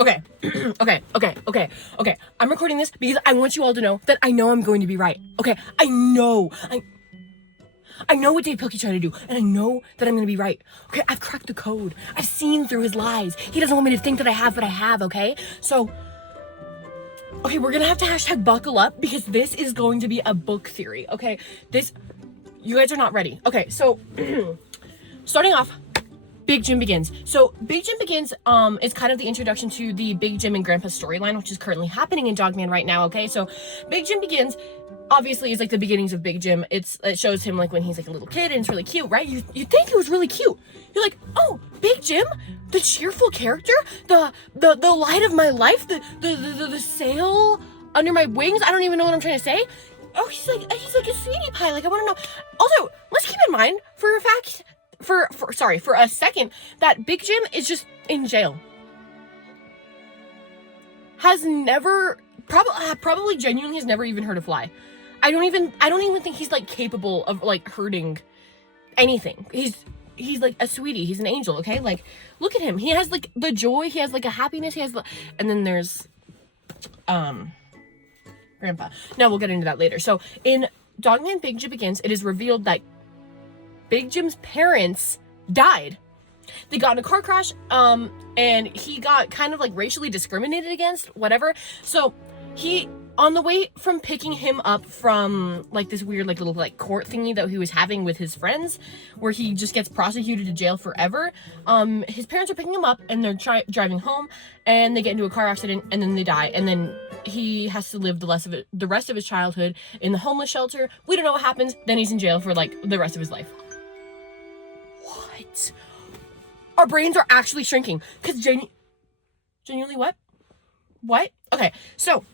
Okay, okay. I'm recording this because I want you all to know that I know I'm going to be right. Okay, I know what Dave Pilkey's trying to do, and I know that I'm gonna be right. Okay, I've cracked the code. I've seen through his lies. He doesn't want me to think that I have, but I have, okay? So, okay, we're gonna have to hashtag buckle up because this is going to be a book theory, okay? You guys are not ready. Okay, so, starting off, Big Jim Begins. So Big Jim Begins is kind of the introduction to the Big Jim and Grandpa storyline, which is currently happening in Dogman right now, okay? So Big Jim Begins obviously is like the beginnings of Big Jim. It shows him like when he's like a little kid and it's really cute, right? You think it was really cute. You're like, oh, Big Jim, the cheerful character, the light of my life, the sail under my wings. I don't even know what I'm trying to say. Oh, he's like a sweetie pie. Like, I want to know. Also, let's keep in mind for a fact, for a second, that Big Jim is just in jail. Has never, probably genuinely has never even heard a fly. I don't even think he's like capable of like hurting anything. He's like a sweetie. He's an angel, okay? Like, look at him. He has like the joy. He has like a happiness. And then there's, Grandpa. Now we'll get into that later. So in Dogman Big Jim Begins, it is revealed that Big Jim's parents died. They got in a car crash, and he got kind of like racially discriminated against, whatever. So he, on the way from picking him up from like this weird like little like court thingy that he was having with his friends, where he just gets prosecuted to jail forever, his parents are picking him up and they're driving home, and they get into a car accident and then they die, and then he has to live the rest of his childhood in the homeless shelter. We don't know what happens. Then he's in jail for like the rest of his life. What? Our brains are actually shrinking. Because genuinely what? What? Okay, so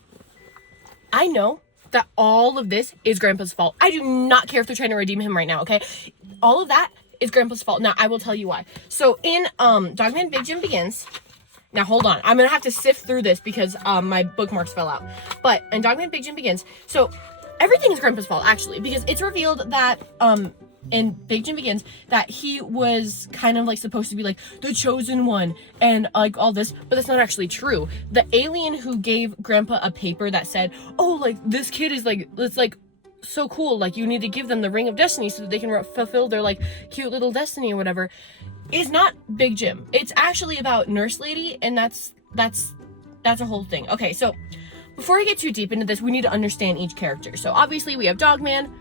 I know that all of this is Grandpa's fault. I do not care if they're trying to redeem him right now, okay? All of that is Grandpa's fault. Now, I will tell you why. So in Dogman Big Jim Begins, now hold on, I'm gonna have to sift through this because my bookmarks fell out. But in Dogman Big Jim Begins, so everything is Grandpa's fault actually, because it's revealed that in Big Jim Begins that he was kind of like supposed to be like the chosen one and like all this, but that's not actually true. The alien who gave Grandpa a paper that said, oh, like this kid is like, it's like so cool, like you need to give them the ring of destiny so that they can fulfill their like cute little destiny or whatever, is not Big Jim. It's actually about Nurse Lady, and that's a whole thing. Okay, so before I get too deep into this, we need to understand each character. So obviously we have Dogman.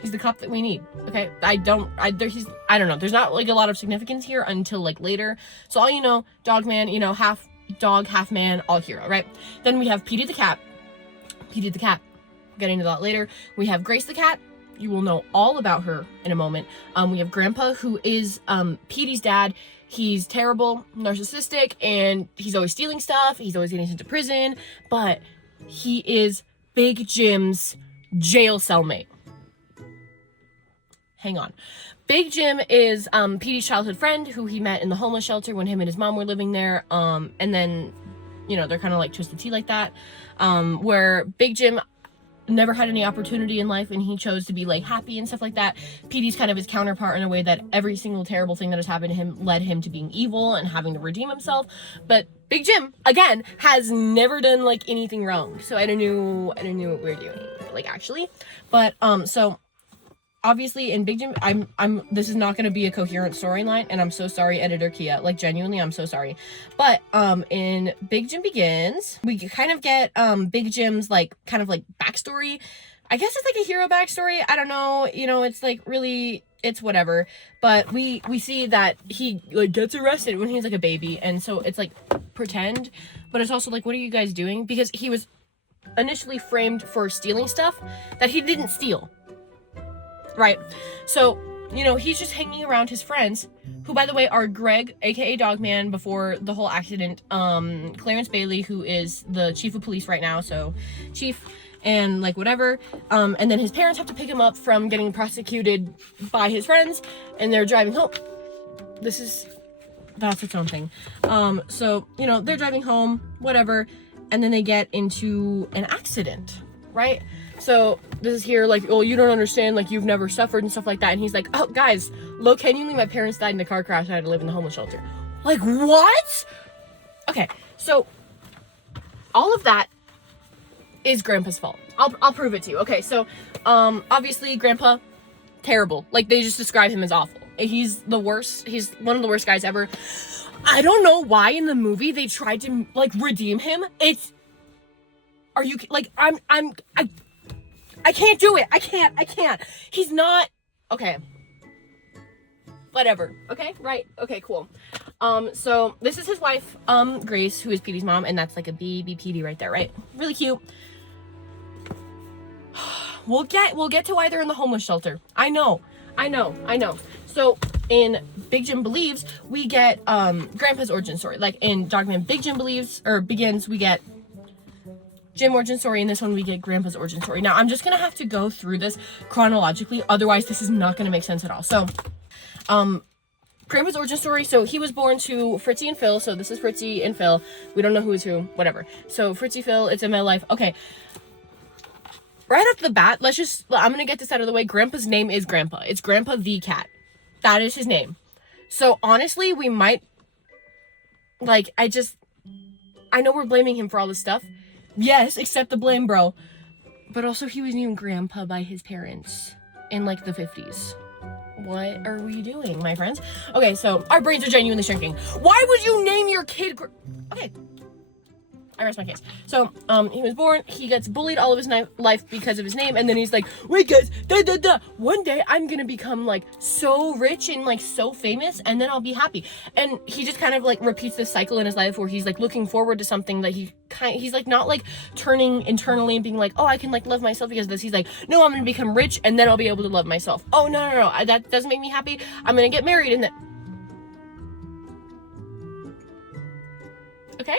He's the cop that we need, okay? I don't know. There's not like a lot of significance here until like later. So all you know, Dogman, you know, half dog, half man, all hero, right? Then we have Petey the cat. Petey the cat. We'll get into that later. We have Grace the cat. You will know all about her in a moment. We have Grandpa, who is Petey's dad. He's terrible, narcissistic, and he's always stealing stuff. He's always getting sent to prison, but he is Big Jim's jail cellmate. Hang on. Big Jim is Petey's childhood friend who he met in the homeless shelter when him and his mom were living there. And then, you know, they're kind of like twisted tea like that. Where Big Jim never had any opportunity in life and he chose to be like happy and stuff like that. Petey's kind of his counterpart in a way that every single terrible thing that has happened to him led him to being evil and having to redeem himself. But Big Jim, again, has never done like anything wrong. So I don't know what we're doing, like actually. But so obviously in Big Jim, this is not going to be a coherent storyline, and I'm so sorry, editor Kia, like genuinely I'm so sorry. But in Big Jim Begins, we kind of get Big Jim's like kind of like backstory. I guess it's like a hero backstory, I don't know, you know, it's like really, it's whatever. But we see that he like gets arrested when he's like a baby, and so it's like pretend, but it's also like, what are you guys doing? Because he was initially framed for stealing stuff that he didn't steal. Right, so, you know, he's just hanging around his friends, who, by the way, are Greg, aka Dogman, before the whole accident, Clarence Bailey, who is the chief of police right now, so, chief, and, like, whatever, and then his parents have to pick him up from getting prosecuted by his friends, and they're driving home. That's its own thing. So, you know, they're driving home, whatever, and then they get into an accident, right? So this is here like, oh, you don't understand, like you've never suffered and stuff like that. And he's like, oh guys, genuinely my parents died in a car crash and I had to live in the homeless shelter. Like, what? Okay, so all of that is Grandpa's fault. I'll prove it to you. Okay, so obviously Grandpa, terrible. Like, they just describe him as awful. He's the worst. He's one of the worst guys ever. I don't know why in the movie they tried to like redeem him. Are you like I can't do it. I can't. He's not okay. Whatever. Okay, right. Okay, cool. So this is his wife, Grace, who is Petey's mom, and that's like a baby Petey right there, right? Really cute. We'll get to why they're in the homeless shelter. I know. So in Big Jim Believes, we get Grandpa's origin story. Like in Dogman Big Jim Believes or Begins, we get Jim origin story. In this one, we get Grandpa's origin story. Now I'm just gonna have to go through this chronologically, otherwise this is not gonna make sense at all. So Grandpa's origin story. So he was born to Fritzy and Phil. So this is Fritzy and Phil. We don't know who is who, whatever. So Fritzy, Phil, it's in my life. Okay. Right off the bat, I'm going to get this out of the way. Grandpa's name is Grandpa. It's Grandpa the cat. That is his name. So honestly, we might, like, I know we're blaming him for all this stuff. Yes, accept the blame, bro. But also he was named Grandpa by his parents in like the 50s. What are we doing, my friends? Okay, so our brains are genuinely shrinking. Why would you name your kid okay, I rest my case. So he was born, he gets bullied all of his life because of his name, and then he's like, wait guys, one day I'm gonna become like so rich and like so famous, and then I'll be happy. And he just kind of like repeats this cycle in his life where he's like looking forward to something that he's like not like turning internally and being like, oh, I can like love myself because of this. He's like, no, I'm gonna become rich and then I'll be able to love myself. Oh no, that doesn't make me happy. I'm gonna get married and then okay.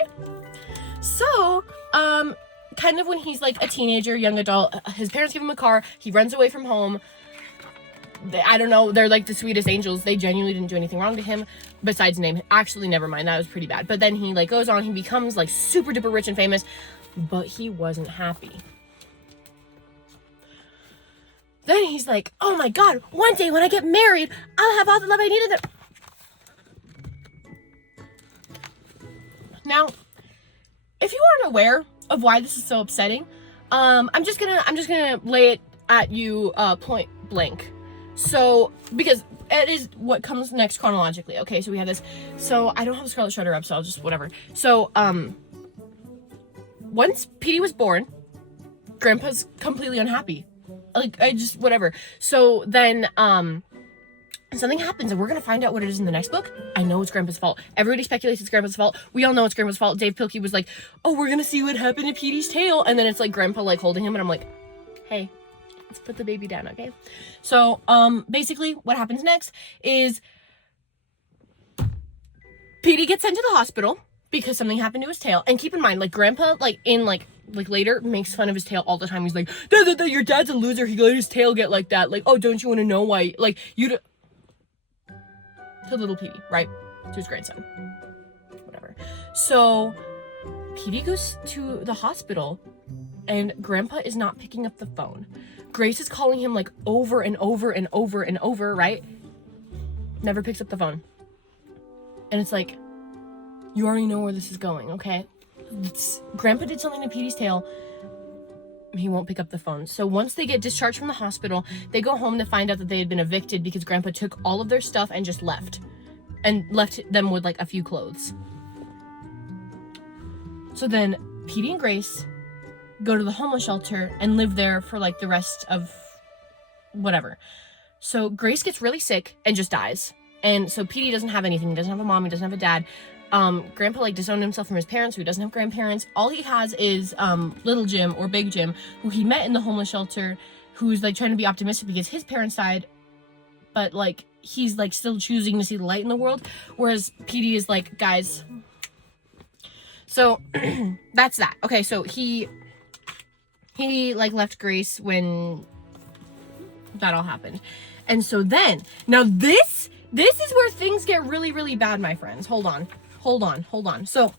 So, kind of when he's like a teenager, young adult, his parents give him a car, he runs away from home. I don't know, they're like the sweetest angels. They genuinely didn't do anything wrong to him besides name. Actually, never mind, that was pretty bad. But then he like goes on, he becomes like super duper rich and famous, but he wasn't happy. Then he's like, oh my god, one day when I get married, I'll have all the love I needed. Now, if you aren't aware of why this is so upsetting, I'm just gonna lay it at you point blank. So, because it is what comes next chronologically. Okay, so we have this. So I don't have the Scarlet Shutter up, so I'll just whatever. So once Petey was born, Grandpa's completely unhappy. Like whatever. So then something happens, and we're gonna find out what it is in the next book. I know it's Grandpa's fault. Everybody speculates it's Grandpa's fault. We all know it's Grandpa's fault. Dave Pilkey was like, oh, we're gonna see what happened to Petey's tail. And then it's like Grandpa like holding him, and I'm like, hey, let's put the baby down, okay? So, basically what happens next is Petey gets sent to the hospital because something happened to his tail. And keep in mind, like, Grandpa, like, in, like later makes fun of his tail all the time. He's like, your dad's a loser. He let his tail get like that. Like, oh, don't you want to know why? Like, to little Petey, right? To his grandson. Whatever. So, Petey goes to the hospital, and Grandpa is not picking up the phone. Grace is calling him, like, over and over and over and over, right? Never picks up the phone. And it's like, you already know where this is going, okay? Grandpa did something to Petey's tail. He won't pick up the phone. So once they get discharged from the hospital, they go home to find out that they had been evicted because Grandpa took all of their stuff and just left. And left them with, like, a few clothes. So then Petey and Grace go to the homeless shelter and live there for, like, the rest of whatever. So Grace gets really sick and just dies. And so Petey doesn't have anything. He doesn't have a mom. He doesn't have a dad. Grandpa, like, disowned himself from his parents, so he doesn't have grandparents. All he has is little Jim, or Big Jim, who he met in the homeless shelter, who's, like, trying to be optimistic because his parents died, but, like, he's, like, still choosing to see the light in the world, whereas Petey is like, guys. So that's that. Okay, so he like left Grace when that all happened. And so then, now this is where things get really, really bad, my friends. Hold on. So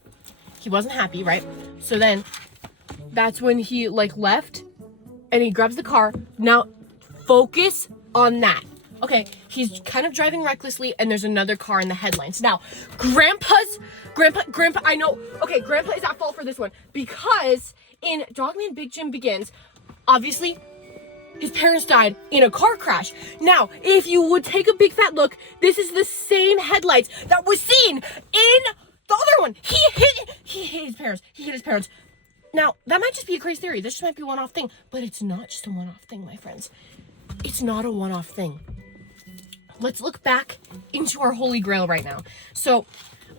he wasn't happy, right? So then that's when he, like, left and he grabs the car. Now focus on that. Okay, he's kind of driving recklessly, and there's another car in the headlights. Now, Grandpa, I know, okay, Grandpa is at fault for this one, because in Dogman Big Jim Begins, obviously, his parents died in a car crash. Now, if you would take a big fat look, this is the same headlights that was seen in the other one. He hit his parents. He hit his parents. Now, that might just be a crazy theory. This just might be a one-off thing, but it's not just a one-off thing, my friends. It's not a one-off thing. Let's look back into our holy grail right now. So,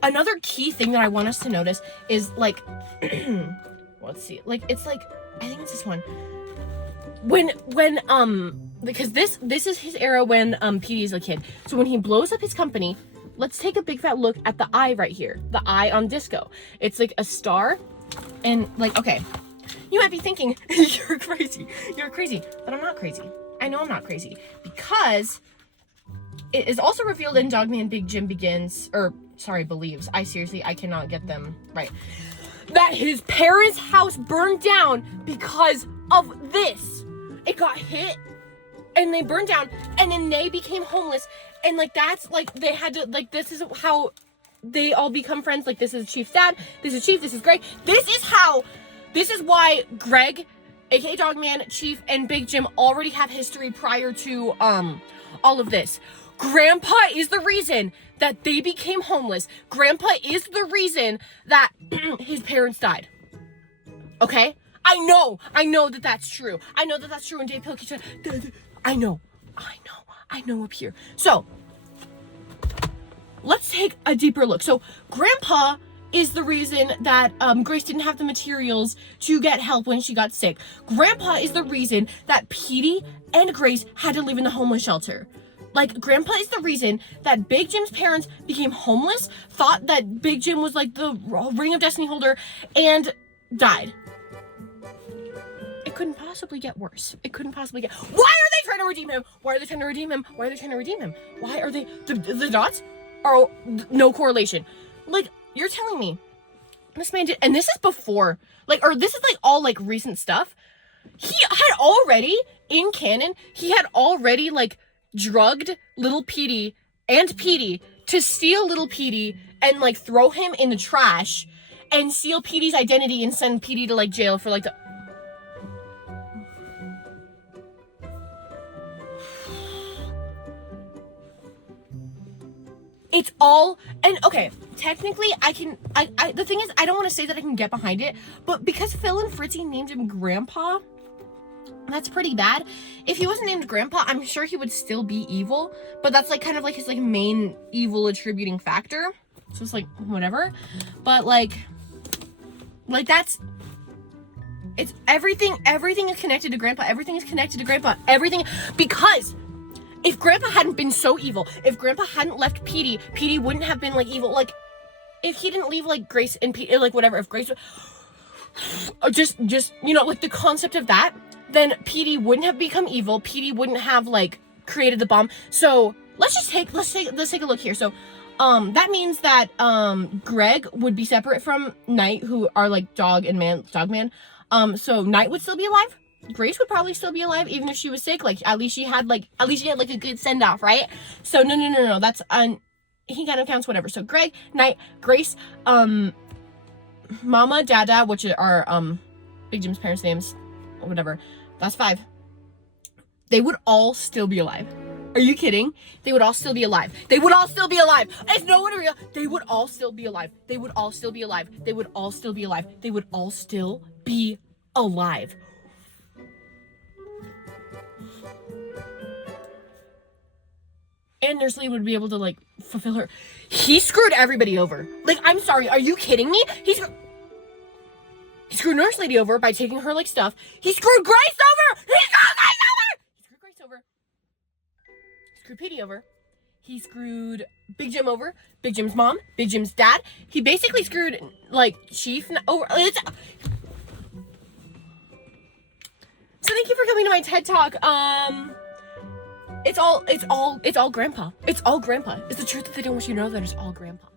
another key thing that I want us to notice is, like, let's see. Like, it's like, I think it's this one. Because this is his era when Petey is a kid. So when he blows up his company, let's take a big fat look at the eye right here. The eye on Disco. It's like a star, and like, okay, you might be thinking, you're crazy, but I'm not crazy. I know I'm not crazy, because it is also revealed in Dogman Big Jim Begins, Believes. I cannot get them right. That his parents' house burned down because of this. It got hit, and they burned down, and then they became homeless, and like, that's like, they had to, like, this is how they all become friends. Like, this is Chief's dad, this is Chief, this is Greg. This is why Greg, aka Dogman, Chief, and Big Jim already have history prior to all of this. Grandpa is the reason that they became homeless. Grandpa is the reason that his parents died. Okay? I know that that's true. I know that that's true. And Dave Pilkey said, I know up here. So, let's take a deeper look. So, Grandpa is the reason that Grace didn't have the materials to get help when she got sick. Grandpa is the reason that Petey and Grace had to live in the homeless shelter. Like, Grandpa is the reason that Big Jim's parents became homeless, thought that Big Jim was like the Ring of Destiny holder, and died. It couldn't possibly get worse. Why are they trying to redeem him? Why are they the dots are no correlation. Like, you're telling me this man did, and this is before, like, or this is like all like recent stuff. He had already, in canon, like drugged little Petey and Petey to steal little Petey and like throw him in the trash and steal Petey's identity and send Petey to like jail for like the... It's all, and okay, technically the thing is, I don't want to say that I can get behind it, but because Phil and Fritzy named him Grandpa, that's pretty bad. If he wasn't named Grandpa, I'm sure he would still be evil, but that's like kind of like his like main evil attributing factor. So it's like, whatever. But like that's, it's everything is connected to Grandpa. Because if Grandpa hadn't been so evil, if Grandpa hadn't left Petey wouldn't have been like evil. Like, if he didn't leave like Grace and Petey, like whatever, if Grace just you know, like the concept of that, then Petey wouldn't have become evil. Petey wouldn't have like created the bomb. So let's take a look here. So that means that Greg would be separate from Knight, who are like Dogman. So Knight would still be alive. Grace would probably still be alive, even if she was sick. Like, at least she had like a good send-off, right? So no. That's he kind of counts, whatever. So Greg, Knight, Grace, Mama, Dada, which are Big Jim's parents' names, or whatever. That's 5. They would all still be alive. Are you kidding? They would all still be alive. It's no one real. They would all still be alive. And Nursley would be able to like fulfill her. He screwed everybody over. Like, I'm sorry, are you kidding me? He screwed Nurse Lady over by taking her like stuff. He screwed Grace over. He screwed Petey over. He screwed Big Jim over. Big Jim's mom. Big Jim's dad. He basically screwed like Chief over. So thank you for coming to my TED Talk. It's all Grandpa. It's all Grandpa. It's the truth that they don't want you to know, that it's all Grandpa.